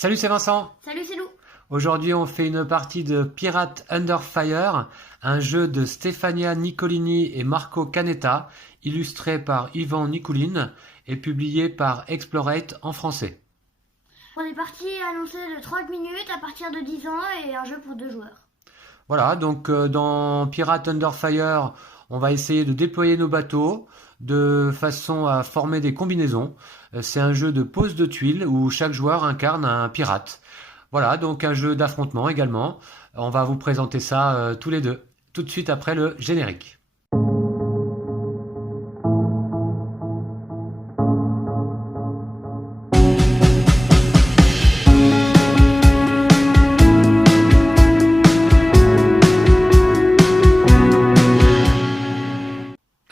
Salut, c'est Vincent. Salut, c'est Lou. Aujourd'hui, on fait une partie de Pirate Under Fire, un jeu de Stefania Nicolini et Marco Canetta, illustré par Yvan Nicoulin et publié par Explorate en français. On est parti annoncer de 30 minutes à partir de 10 ans et un jeu pour 2 joueurs. Voilà, donc dans Pirate Under Fire, on va essayer de déployer nos bateaux de façon à former des combinaisons. C'est un jeu de pose de tuiles où chaque joueur incarne un pirate. Voilà, donc un jeu d'affrontement également. On va vous présenter ça tous les deux, tout de suite après le générique.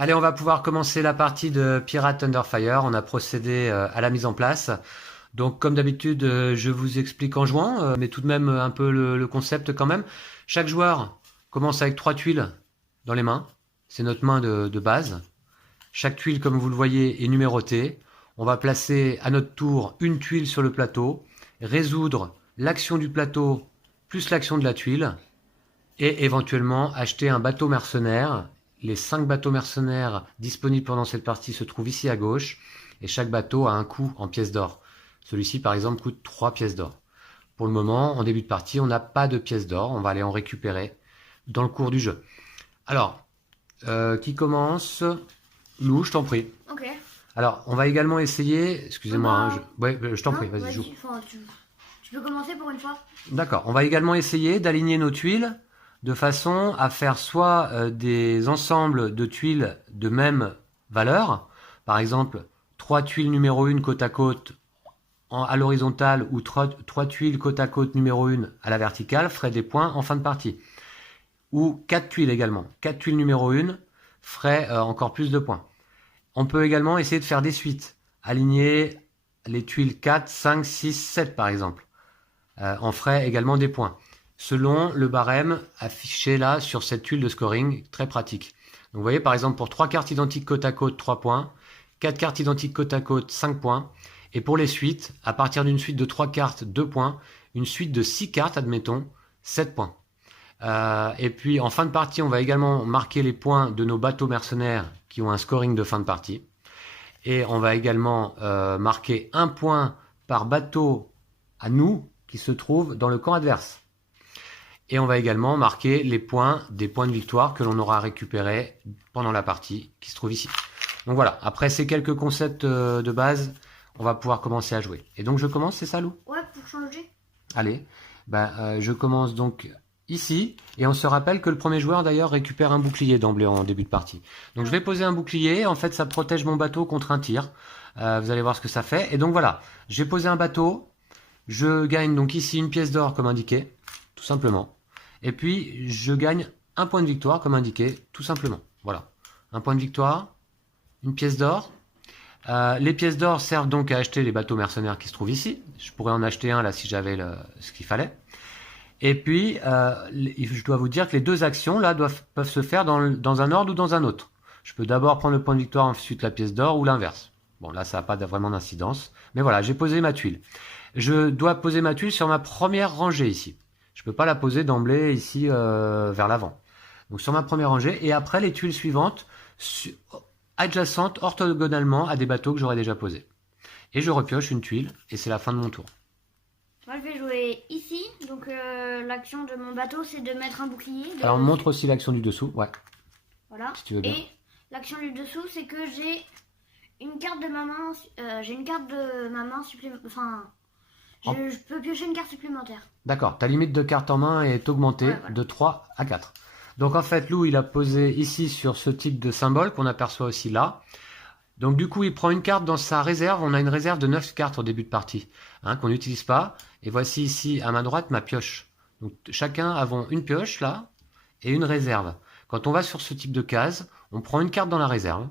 Allez, on va pouvoir commencer la partie de Pirate Under Fire. On a procédé à la mise en place. Donc, comme d'habitude, je vous explique en jouant, mais tout de même un peu le concept quand même. Chaque joueur commence avec 3 tuiles dans les mains. C'est notre main de base. Chaque tuile, comme vous le voyez, est numérotée. On va placer à notre tour une tuile sur le plateau, résoudre l'action du plateau plus l'action de la tuile, et éventuellement acheter un bateau mercenaire. Les 5 bateaux mercenaires disponibles pendant cette partie se trouvent ici à gauche, et chaque bateau a un coût en pièces d'or. Celui-ci, par exemple, coûte 3 pièces d'or. Pour le moment, en début de partie, on n'a pas de pièces d'or. On va aller en récupérer dans le cours du jeu. Alors, qui commence? Lou, je t'en prie. Ok. Alors, on va également essayer... Excusez-moi, je t'en prie, vas-y, joue. Tu peux commencer pour une fois. D'accord, on va également essayer d'aligner nos tuiles de façon à faire soit des ensembles de tuiles de même valeur, par exemple 3 tuiles numéro 1 côte à côte à l'horizontale ou 3 tuiles côte à côte numéro 1 à la verticale ferait des points en fin de partie. Ou 4 tuiles également. 4 tuiles numéro 1 ferait encore plus de points. On peut également essayer de faire des suites. Aligner les tuiles 4, 5, 6, 7 par exemple. On ferait également des points. Selon le barème affiché là sur cette tuile de scoring, très pratique. Donc vous voyez par exemple pour 3 cartes identiques côte à côte, 3 points, 4 cartes identiques côte à côte, 5 points, et pour les suites, à partir d'une suite de 3 cartes, 2 points, une suite de 6 cartes, admettons, 7 points. Et puis en fin de partie, on va également marquer les points de nos bateaux mercenaires qui ont un scoring de fin de partie. Et on va également marquer 1 point par bateau à nous qui se trouve dans le camp adverse. Et on va également marquer les points des points de victoire que l'on aura récupérés pendant la partie qui se trouve ici. Donc voilà, après ces quelques concepts de base, on va pouvoir commencer à jouer. Et donc je commence, c'est ça Lou? Ouais, pour changer. Allez, je commence donc ici. Et on se rappelle que le premier joueur d'ailleurs récupère un bouclier d'emblée en début de partie. Donc je vais poser un bouclier, en fait ça protège mon bateau contre un tir. Vous allez voir ce que ça fait. Et donc voilà, j'ai posé un bateau, je gagne donc ici une pièce d'or comme indiqué, tout simplement. Et puis, je gagne un point de victoire, comme indiqué, tout simplement. Voilà. Un point de victoire, une pièce d'or. Les pièces d'or servent donc à acheter les bateaux mercenaires qui se trouvent ici. Je pourrais en acheter un là si j'avais ce qu'il fallait. Et puis, je dois vous dire que les deux actions là peuvent se faire dans un ordre ou dans un autre. Je peux d'abord prendre le point de victoire, ensuite la pièce d'or ou l'inverse. Bon, là, ça n'a pas vraiment d'incidence. Mais voilà, j'ai posé ma tuile. Je dois poser ma tuile sur ma première rangée ici. Je ne peux pas la poser d'emblée ici vers l'avant. Donc sur ma première rangée, et après les tuiles suivantes, adjacentes orthogonalement à des bateaux que j'aurais déjà posés. Et je repioche une tuile, et c'est la fin de mon tour. Moi, je vais jouer ici. Donc l'action de mon bateau, c'est de mettre un bouclier. Alors montre aussi l'action du dessous, ouais. Voilà. Si tu veux bien. Et l'action du dessous, c'est que j'ai une carte de ma main. J'ai une carte de ma main supplémentaire. Enfin, je peux piocher une carte supplémentaire. D'accord, ta limite de cartes en main est augmentée de 3 à 4. Donc en fait, Lou, il a posé ici sur ce type de symbole qu'on aperçoit aussi là. Donc du coup, il prend une carte dans sa réserve. On a une réserve de 9 cartes au début de partie, qu'on n'utilise pas. Et voici ici, à ma droite, ma pioche. Donc chacun avons une pioche là et une réserve. Quand on va sur ce type de case, on prend une carte dans la réserve.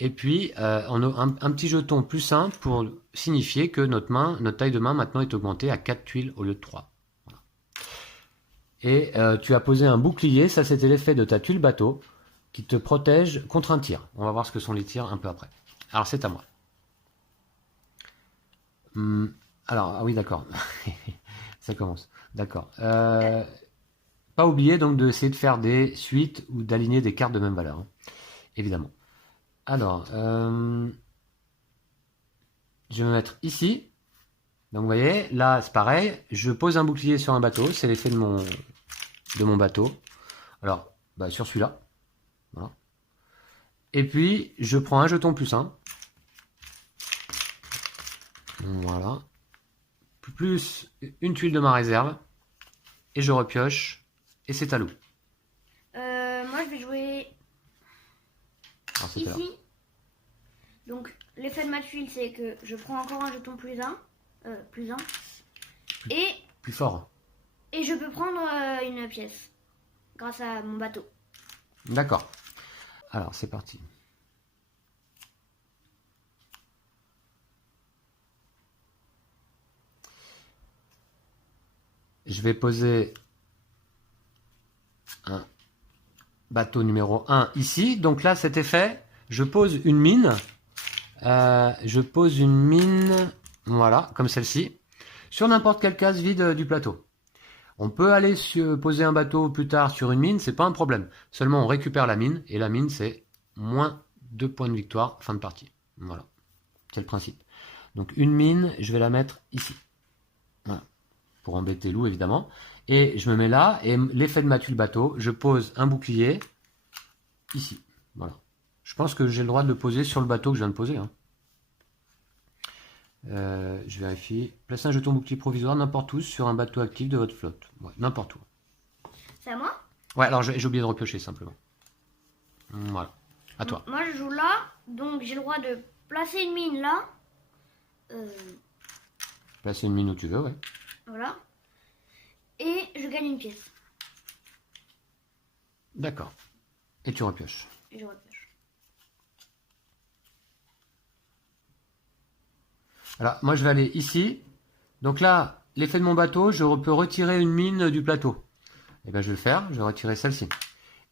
Et puis, on a un petit jeton plus simple pour signifier que notre taille de main maintenant est augmentée à 4 tuiles au lieu de 3. Voilà. Et tu as posé un bouclier, ça c'était l'effet de ta tuile bateau, qui te protège contre un tir. On va voir ce que sont les tirs un peu après. Alors c'est à moi. Alors, ah oui, d'accord. Ça commence. D'accord. Pas oublier donc d'essayer de faire des suites ou d'aligner des cartes de même valeur, hein, évidemment. Alors, je vais me mettre ici. Donc, vous voyez, là, c'est pareil. Je pose un bouclier sur un bateau. C'est l'effet de mon bateau. Alors, bah, sur celui-là. Voilà. Et puis, je prends un jeton +1. Voilà. Plus une tuile de ma réserve. Et je repioche. Et c'est à loup. Moi, je vais jouer Alors, c'était là. ici. Donc, l'effet de ma tuile, c'est que je prends encore un jeton +1. Et Plus fort. je peux prendre une pièce. Grâce à mon bateau. D'accord. Alors, c'est parti. Je vais poser un bateau numéro 1 ici. Donc là, cet effet, je pose une mine. Voilà, comme celle-ci, sur n'importe quelle case vide du plateau. On peut aller poser un bateau plus tard sur une mine, c'est pas un problème. Seulement, on récupère la mine, et la mine, c'est moins 2 points de victoire, fin de partie. Voilà, c'est le principe. Donc une mine, je vais la mettre ici. Voilà. Pour embêter loup, évidemment. Et je me mets là, et l'effet de ma tuile bateau, je pose un bouclier ici. Voilà. Je pense que j'ai le droit de le poser sur le bateau que je viens de poser. Hein. Je vérifie. Placez un jeton bouclier provisoire n'importe où sur un bateau actif de votre flotte. Ouais, n'importe où. C'est à moi? Ouais, alors j'ai oublié de repiocher simplement. Voilà. À toi. Moi, je joue là. Donc, j'ai le droit de placer une mine là. Placer une mine où tu veux, ouais. Voilà. Et je gagne une pièce. D'accord. Et tu repioches. Et je repioche. Alors, moi, je vais aller ici. Donc là, l'effet de mon bateau, je peux retirer une mine du plateau. Et bien, je vais le faire. Je vais retirer celle-ci.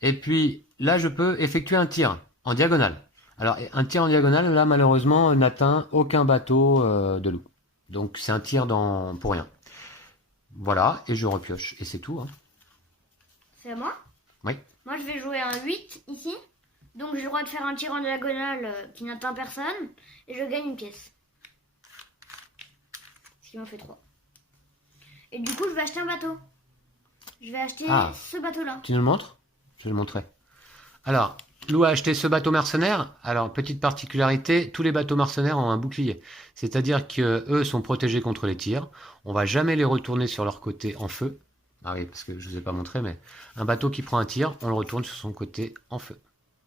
Et puis, là, je peux effectuer un tir en diagonale. Alors, un tir en diagonale, là, malheureusement, n'atteint aucun bateau de loup. Donc, c'est un tir pour rien. Voilà, et je repioche. Et c'est tout. Hein. C'est à moi? Oui. Moi, je vais jouer un 8 ici. Donc, j'ai le droit de faire un tir en diagonale qui n'atteint personne. Et je gagne une pièce. Ce qui m'en fait 3. Et du coup, je vais acheter un bateau. Je vais acheter ce bateau-là. Tu nous le montres? Je vais le montrer. Alors, Lou a acheté ce bateau mercenaire. Alors, petite particularité, tous les bateaux mercenaires ont un bouclier. C'est-à-dire qu'eux sont protégés contre les tirs. On va jamais les retourner sur leur côté en feu. Ah oui, parce que je ne vous ai pas montré, mais un bateau qui prend un tir, on le retourne sur son côté en feu.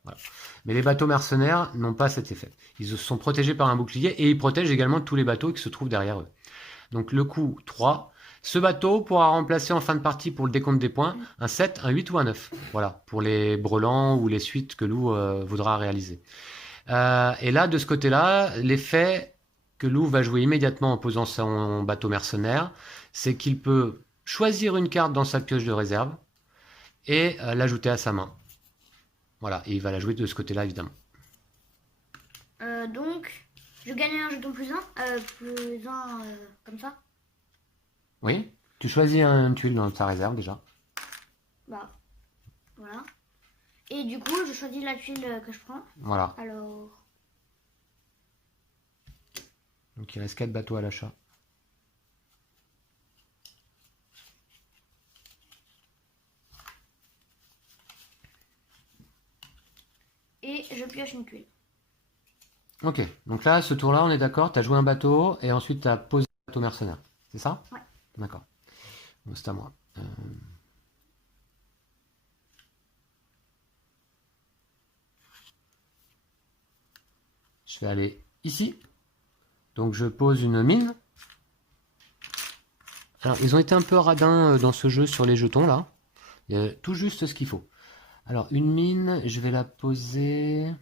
Voilà. Mais les bateaux mercenaires n'ont pas cet effet. Ils sont protégés par un bouclier et ils protègent également tous les bateaux qui se trouvent derrière eux. Donc le coup 3. Ce bateau pourra remplacer en fin de partie pour le décompte des points un 7, un 8 ou un 9. Voilà, pour les brelans ou les suites que Lou voudra réaliser. Et là, de ce côté-là, l'effet que Lou va jouer immédiatement en posant son bateau mercenaire, c'est qu'il peut choisir une carte dans sa pioche de réserve et l'ajouter à sa main. Voilà, et il va la jouer de ce côté-là, évidemment. Donc, je gagne un jeton +1, comme ça. Oui, tu choisis une tuile dans ta réserve déjà. Bah, voilà. Et du coup, je choisis la tuile que je prends. Voilà. Alors... Donc il reste 4 bateaux à l'achat. Et je pioche une tuile. Ok, donc là, ce tour-là, on est d'accord, tu as joué un bateau et ensuite tu as posé un bateau mercenaire. C'est ça? Ouais. D'accord. Donc c'est à moi. Je vais aller ici. Donc je pose une mine. Alors, ils ont été un peu radins dans ce jeu sur les jetons, là. Il y a tout juste ce qu'il faut. Alors, une mine, je vais la poser...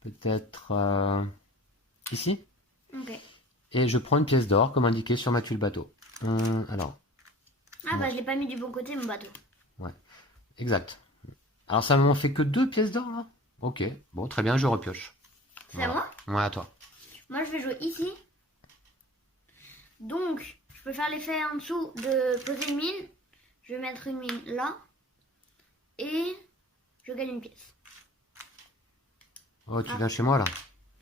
peut-être ici. Ok. Et je prends une pièce d'or, comme indiqué sur ma tuile bateau. Alors... Ah bah, je l'ai pas mis du bon côté, mon bateau. Ouais, exact. Alors, ça m'en fait que 2 pièces d'or, là? Ok, bon, très bien, je repioche. C'est à moi? Ouais, à toi. Moi, je vais jouer ici. Donc, je peux faire l'effet en dessous de poser une mine. Je vais mettre une mine là. Et je gagne une pièce. Oh, tu viens chez moi là.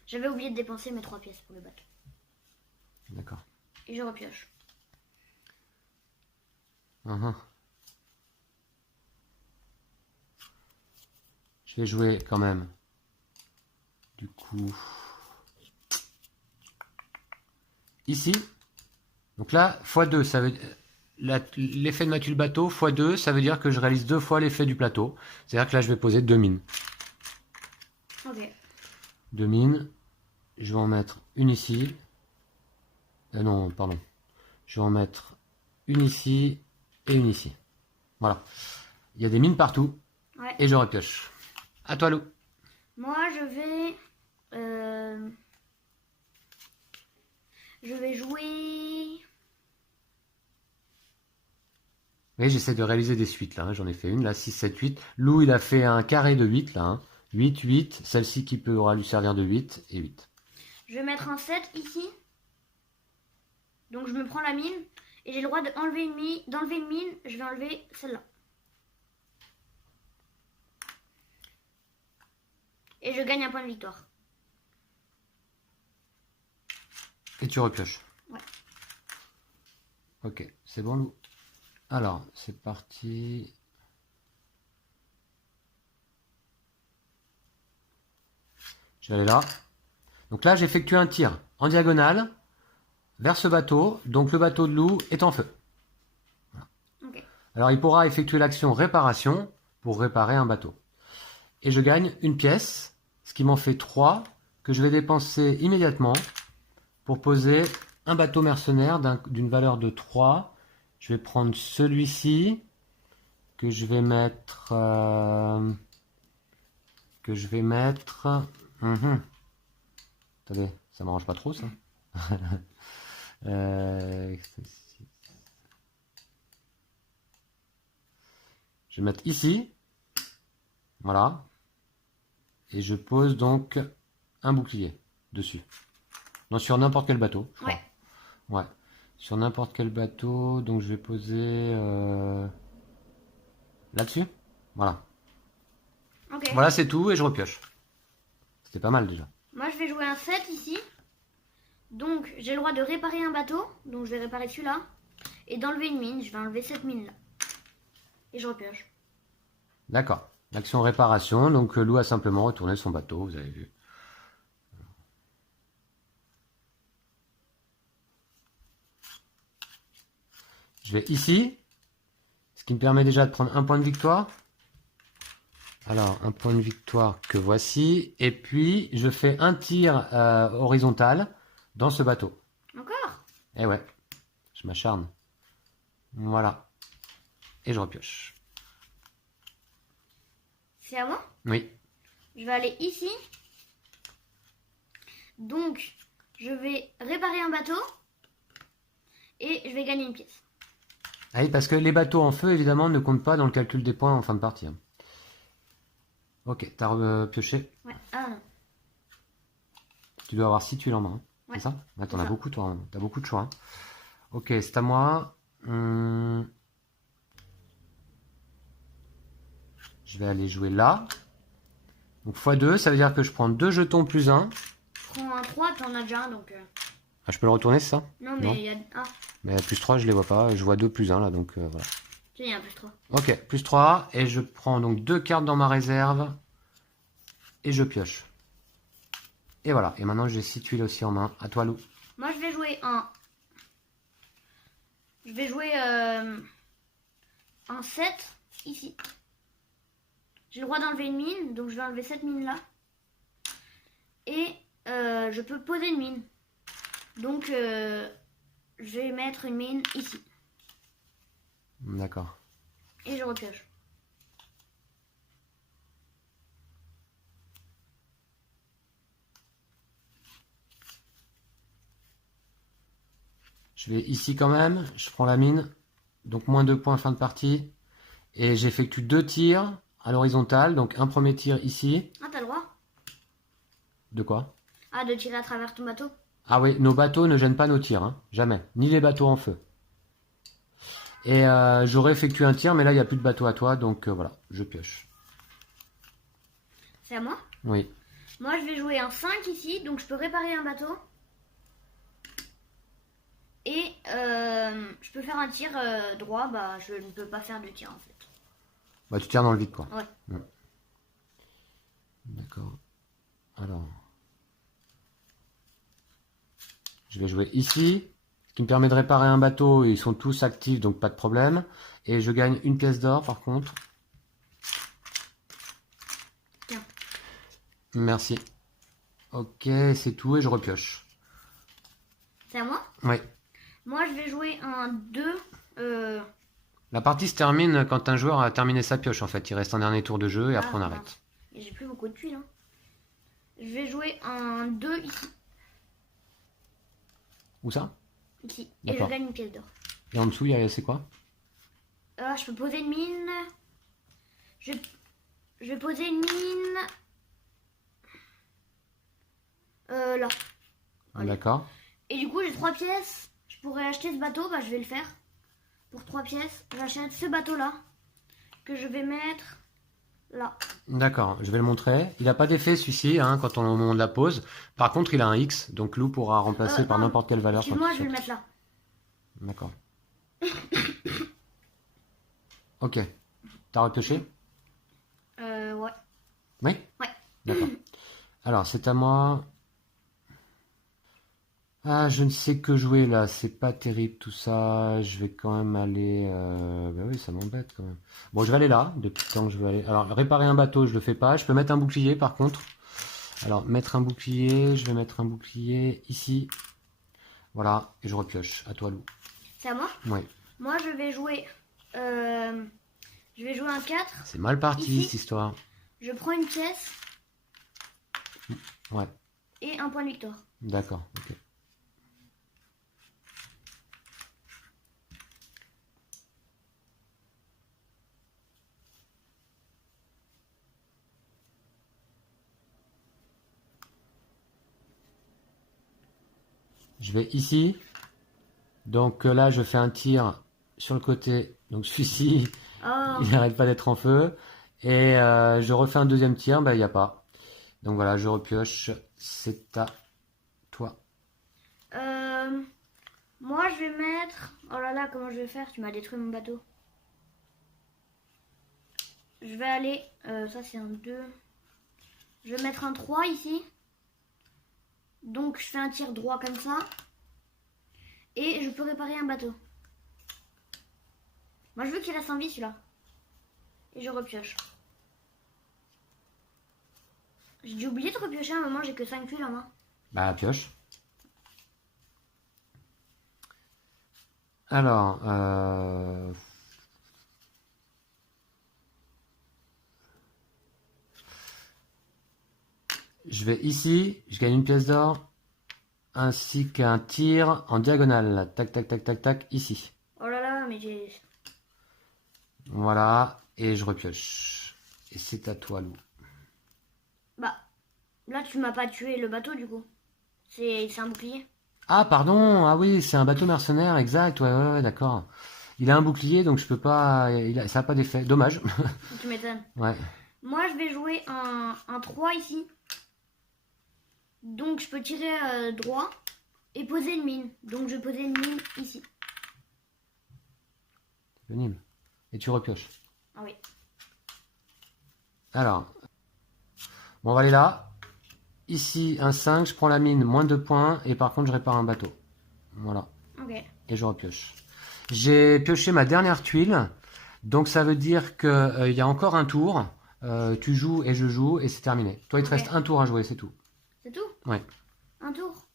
J'avais oublié de dépenser mes 3 pièces pour le bateau. D'accord. Et je repioche. Je vais jouer quand même. Du coup... Ici. Donc là, x2, ça veut... L'effet de ma tuile bateau, x2, ça veut dire que je réalise 2 fois l'effet du plateau. C'est-à-dire que là, je vais poser 2 mines. Ok. 2 mines. Je vais en mettre une ici. Non, pardon. Je vais en mettre une ici et une ici. Voilà. Il y a des mines partout. Ouais. Et je repioche. À toi, Lou. Moi, je vais jouer... Oui, j'essaie de réaliser des suites là. Hein. J'en ai fait une là, 6, 7, 8. Lou, il a fait un carré de 8 là. Hein. 8, 8. Celle-ci qui pourra lui servir de 8 et 8. Je vais mettre un 7 ici. Donc je me prends la mine. Et j'ai le droit d'enlever une mine. Je vais enlever celle-là. Et je gagne un point de victoire. Et tu repioches. Ouais. Ok, c'est bon, Lou. Alors, c'est parti. Je vais aller là. Donc là, j'effectue un tir en diagonale vers ce bateau. Donc le bateau de Lou est en feu. Voilà. Okay. Alors il pourra effectuer l'action réparation pour réparer un bateau. Et je gagne une pièce, ce qui m'en fait 3 que je vais dépenser immédiatement pour poser un bateau mercenaire d'une valeur de 3. Je vais prendre celui-ci que je vais mettre... Attendez, ça m'arrange pas trop ça. Je vais mettre ici. Voilà. Et je pose donc un bouclier dessus. Non, sur n'importe quel bateau. Je crois. Ouais. Sur n'importe quel bateau. Donc je vais poser là-dessus. Voilà. Okay. Voilà, c'est tout et je repioche. C'était pas mal déjà. Moi, je vais jouer un 7 ici. Donc, j'ai le droit de réparer un bateau. Donc, je vais réparer celui-là. Et d'enlever une mine. Je vais enlever cette mine-là. Et je repioche. D'accord. L'action réparation. Donc, Lou a simplement retourné son bateau. Vous avez vu. Je vais ici. Ce qui me permet déjà de prendre un point de victoire. Alors, un point de victoire que voici. Et puis, je fais un tir horizontal dans ce bateau. Encore? Eh ouais, je m'acharne. Voilà. Et je repioche. C'est à moi? Oui. Je vais aller ici. Donc, je vais réparer un bateau. Et je vais gagner une pièce. Ah oui, parce que les bateaux en feu, évidemment, ne comptent pas dans le calcul des points en fin de partie. Ok, t'as repioché. Ouais, ah non. Tu dois avoir 6 tuiles en main. Ouais. C'est ça? Ouais, t'en as ça. beaucoup, toi. T'as beaucoup de choix. Hein. Ok, c'est à moi. Je vais aller jouer là. Donc x2, ça veut dire que je prends 2 jetons plus 1. Prends un 3, t'en as déjà un, donc... Ah, je peux le retourner, c'est ça? Non, mais il y a... Ah, Mais plus 3, je les vois pas. Je vois 2 plus 1, là, donc voilà. il y a un plus 3. Ok, plus 3. Et je prends donc 2 cartes dans ma réserve. Et je pioche. Et voilà. Et maintenant, j'ai 6 tuiles aussi en main. À toi, Lou. Moi, je vais jouer un... Je vais jouer un 7 ici. J'ai le droit d'enlever une mine, donc je vais enlever cette mine-là. Et je peux poser une mine. Donc, je vais mettre une mine ici. D'accord. Et je repioche. Je vais ici quand même. Je prends la mine. Donc, moins 2 points fin de partie. Et j'effectue 2 tirs à l'horizontale. Donc, un premier tir ici. Ah, t'as le droit? De quoi? Ah, de tirer à travers ton bateau? Ah oui, nos bateaux ne gênent pas nos tirs, hein. Jamais. Ni les bateaux en feu. Et j'aurais effectué un tir, mais là, il n'y a plus de bateau à toi, donc voilà, je pioche. C'est à moi? Oui. Moi, je vais jouer un 5 ici, donc je peux réparer un bateau. Et je peux faire un tir droit, bah je ne peux pas faire de tir en fait. Bah, tu tires dans le vide, quoi. Ouais. D'accord. Alors. Je vais jouer ici, ce qui me permet de réparer un bateau. Ils sont tous actifs, donc pas de problème. Et je gagne une pièce d'or, par contre. Tiens. Merci. Ok, c'est tout, et je repioche. C'est à moi? Oui. Moi, je vais jouer un 2. La partie se termine quand un joueur a terminé sa pioche, en fait. Il reste un dernier tour de jeu, et après on arrête. Et j'ai plus beaucoup de tuiles. Hein. Je vais jouer un 2 ici. Où ça? Ici. Et je gagne une pièce d'or. Et en dessous, c'est quoi? Je peux poser une mine. Je vais poser une mine. Là. D'accord. Et du coup, j'ai 3 pièces. Je pourrais acheter ce bateau. Bah, je vais le faire. Pour 3 pièces, j'achète ce bateau-là. Que je vais mettre là. D'accord, je vais le montrer. Il n'a pas d'effet celui-ci hein, quand on est au moment de la pause. Par contre, il a un X, donc Lou pourra remplacer par n'importe quelle valeur. Excuse-moi, je vais le mettre là. D'accord. Ok. T'as repioché? Ouais. Oui? Ouais. D'accord. Alors, c'est à moi. Ah, je ne sais que jouer là, c'est pas terrible tout ça. Je vais quand même aller. Bah oui, ça m'embête quand même. Bon, je vais aller là, depuis le temps que je vais aller. Alors, réparer un bateau, je le fais pas. Je peux mettre un bouclier par contre. Alors, mettre un bouclier, je vais mettre un bouclier ici. Voilà, et je repioche. À toi, Lou. C'est à moi? Oui. Moi, je vais jouer. Je vais jouer un 4. C'est mal parti ici. cette histoire. Je prends une pièce. Ouais. Et un point de victoire. D'accord, ok. Je vais ici. Donc là, je fais un tir sur le côté. Donc celui-ci, il n'arrête pas d'être en feu. Et je refais un deuxième tir, ben il n'y a pas. Donc voilà, je repioche. C'est à toi. Moi, je vais mettre... Oh là là, comment je vais faire? Tu m'as détruit mon bateau. Je vais aller... ça, c'est un 2. Je vais mettre un 3 ici. Donc, je fais un tir droit comme ça. Et je peux réparer un bateau. Moi, je veux qu'il reste en vie, celui-là. Et je repioche. J'ai dû oublier de repiocher à un moment, j'ai que 5 tuiles en main. Bah, pioche. Alors, je vais ici, je gagne une pièce d'or, ainsi qu'un tir en diagonale. Tac, tac, tac, tac, tac, ici. Oh là là, mais j'ai... Voilà, et je repioche. Et c'est à toi, Lou. Bah, là, tu m'as pas tué le bateau, du coup. C'est un bouclier. Ah, pardon, ah oui, c'est un bateau mercenaire, exact, ouais, d'accord. Il a un bouclier, donc je peux pas... ça n'a pas d'effet, dommage. Tu m'étonnes. Ouais. Moi, je vais jouer un 3 ici. Donc, je peux tirer droit et poser une mine. Donc, je vais poser une mine ici. Pénible. Et tu repioches. Ah oui. Alors, bon, on va aller là. Ici, un 5, je prends la mine, moins 2 points, et par contre, je répare un bateau. Voilà. Ok. Et je repioche. J'ai pioché ma dernière tuile, donc ça veut dire qu'il y a encore un tour. Tu joues et je joue, et c'est terminé. Toi, il te reste un tour à jouer, c'est tout. C'est tout? Ouais. Un tour.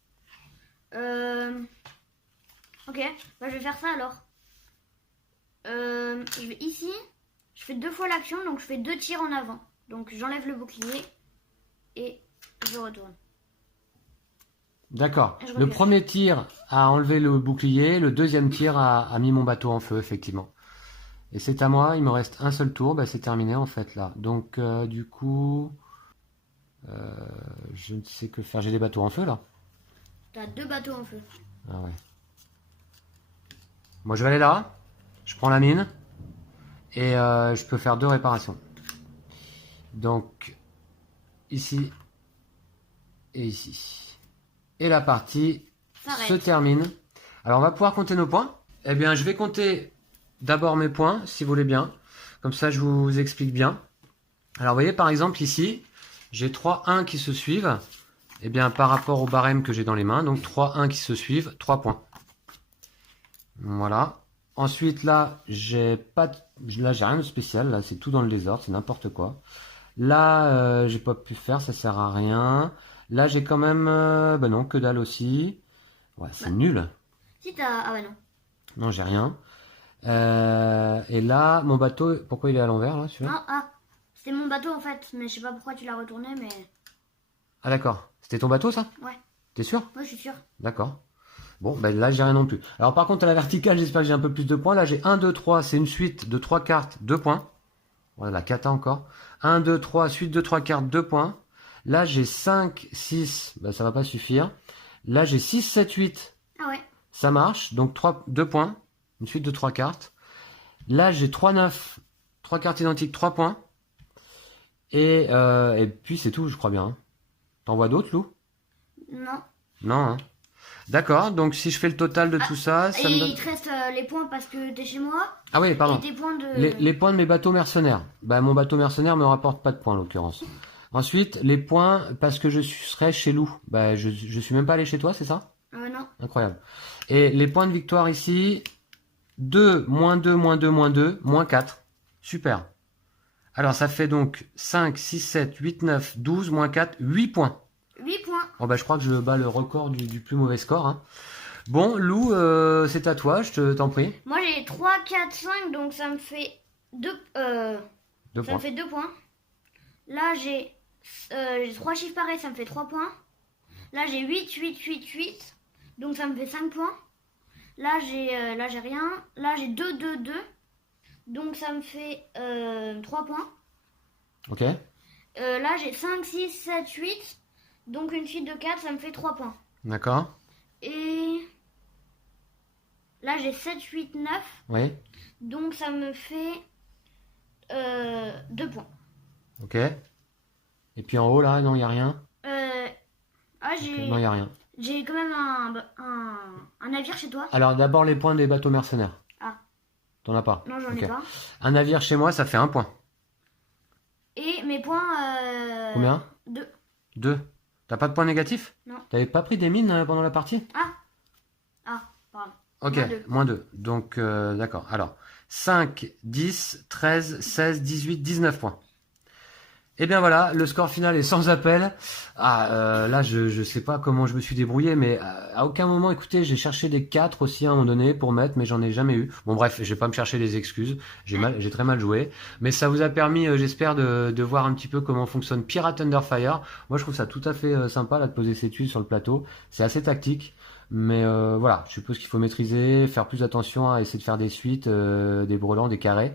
Ok, bah, je vais faire ça alors. Je vais ici. Je fais 2 fois l'action, donc je fais 2 tirs en avant. Donc j'enlève le bouclier et je retourne. D'accord. Le premier tir a enlevé le bouclier, le deuxième tir a mis mon bateau en feu, effectivement. Et c'est à moi, il me reste un seul tour, bah, c'est terminé en fait là. Donc du coup, je ne sais que faire, j'ai des bateaux en feu là. T'as 2 bateaux en feu. Ah ouais. Moi je vais aller là, je prends la mine et je peux faire 2 réparations. Donc ici et ici. Et la partie se termine. Alors on va pouvoir compter nos points. Eh bien je vais compter d'abord mes points si vous voulez bien. Comme ça je vous explique bien. Alors vous voyez par exemple ici, j'ai 3 1 qui se suivent. Eh bien par rapport au barème que j'ai dans les mains, donc 3 1 qui se suivent, 3 points. Voilà. Ensuite là, j'ai rien de spécial, là c'est tout dans le désordre, c'est n'importe quoi. Là, j'ai pas pu faire, ça sert à rien. Là, j'ai quand même bah non, que dalle aussi. Ouais, c'est nul. Si t'as ah ouais non. Non, j'ai rien. Et là, mon bateau, pourquoi il est à l'envers là, celui-là? Non, c'était mon bateau en fait, mais je sais pas pourquoi tu l'as retourné mais Ah d'accord. C'était ton bateau ça? ouais. T'es sûr? Moi je suis sûr. D'accord. Bon, ben là, j'ai rien non plus. Alors par contre, à la verticale, j'espère que j'ai un peu plus de points. Là, j'ai 1, 2, 3, c'est une suite de 3 cartes, 2 points. Voilà, la cata encore. 1, 2, 3, suite de 3 cartes, 2 points. Là, j'ai 5, 6, ben, ça va pas suffire. Là, j'ai 6, 7, 8. Ah ouais. Ça marche, donc 2 points. Une suite de 3 cartes. Là, j'ai 3, 9. 3 cartes identiques, 3 points. Et puis, c'est tout, je crois bien. T'en vois d'autres, Lou? Non. Non, hein. D'accord, donc si je fais le total de tout ça, ça et me donne... il te reste les points parce que t'es chez moi. Ah oui, pardon. Et tes points de... Les points de mes bateaux mercenaires. Bah, mon bateau mercenaire me rapporte pas de points en l'occurrence. Ensuite, les points parce que je serais chez Lou. Bah, je suis même pas allé chez toi, c'est ça? non. Incroyable. Et les points de victoire ici, 2, moins 2, moins 2, moins 2, moins 4. Super. Alors, ça fait donc 5, 6, 7, 8, 9, 12, moins 4, 8 points. 8 points. Bon, bah, je crois que je bats le record du plus mauvais score. Hein. Bon, Lou, c'est à toi, t'en prie. Moi, j'ai 3, 4, 5, donc ça me fait 2 points. me fait 2 points. Là, j'ai 3 chiffres pareils, ça me fait 3 points. Là, j'ai 8, 8, 8, 8, donc ça me fait 5 points. Là, j'ai rien. Là, j'ai 2, 2, 2, donc ça me fait 3 points. Ok. Là, j'ai 5, 6, 7, 8, donc une suite de 4, ça me fait 3 points. D'accord. Et là, j'ai 7, 8, 9. Oui. Donc, ça me fait 2 points. Ok. Et puis en haut, là, non, il n'y a rien. J'ai... Non, il n'y a rien. J'ai quand même un navire chez toi. Alors, d'abord, les points des bateaux mercenaires. Ah. T'en as pas? Non, j'en Ok. ai pas. Un navire chez moi, ça fait 1 point. Et mes points... Combien? 2. 2. T'as pas de points négatifs? Non. T'avais pas pris des mines pendant la partie? Pardon. Ok, moins 2. Donc, d'accord. Alors, 5, 10, 13, 16, 18, 19 points. Et bien voilà, le score final est sans appel. Là, je sais pas comment je me suis débrouillé, mais à aucun moment, écoutez, j'ai cherché des 4 aussi à un moment donné pour mettre, mais j'en ai jamais eu. Bon bref, je vais pas me chercher des excuses. J'ai très mal joué, mais ça vous a permis, j'espère, de voir un petit peu comment fonctionne Pirate Under Fire. Moi, je trouve ça tout à fait sympa là de poser ses tuiles sur le plateau. C'est assez tactique. Mais voilà, je suppose qu'il faut maîtriser, faire plus attention à essayer de faire des suites, des brelans, des carrés.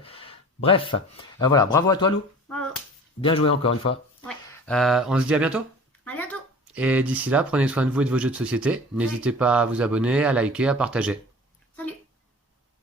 Bref, voilà, bravo à toi Lou. Bravo. Bien joué encore une fois. Ouais. On se dit à bientôt. À bientôt. Et d'ici là, prenez soin de vous et de vos jeux de société. N'hésitez pas à vous abonner, à liker, à partager.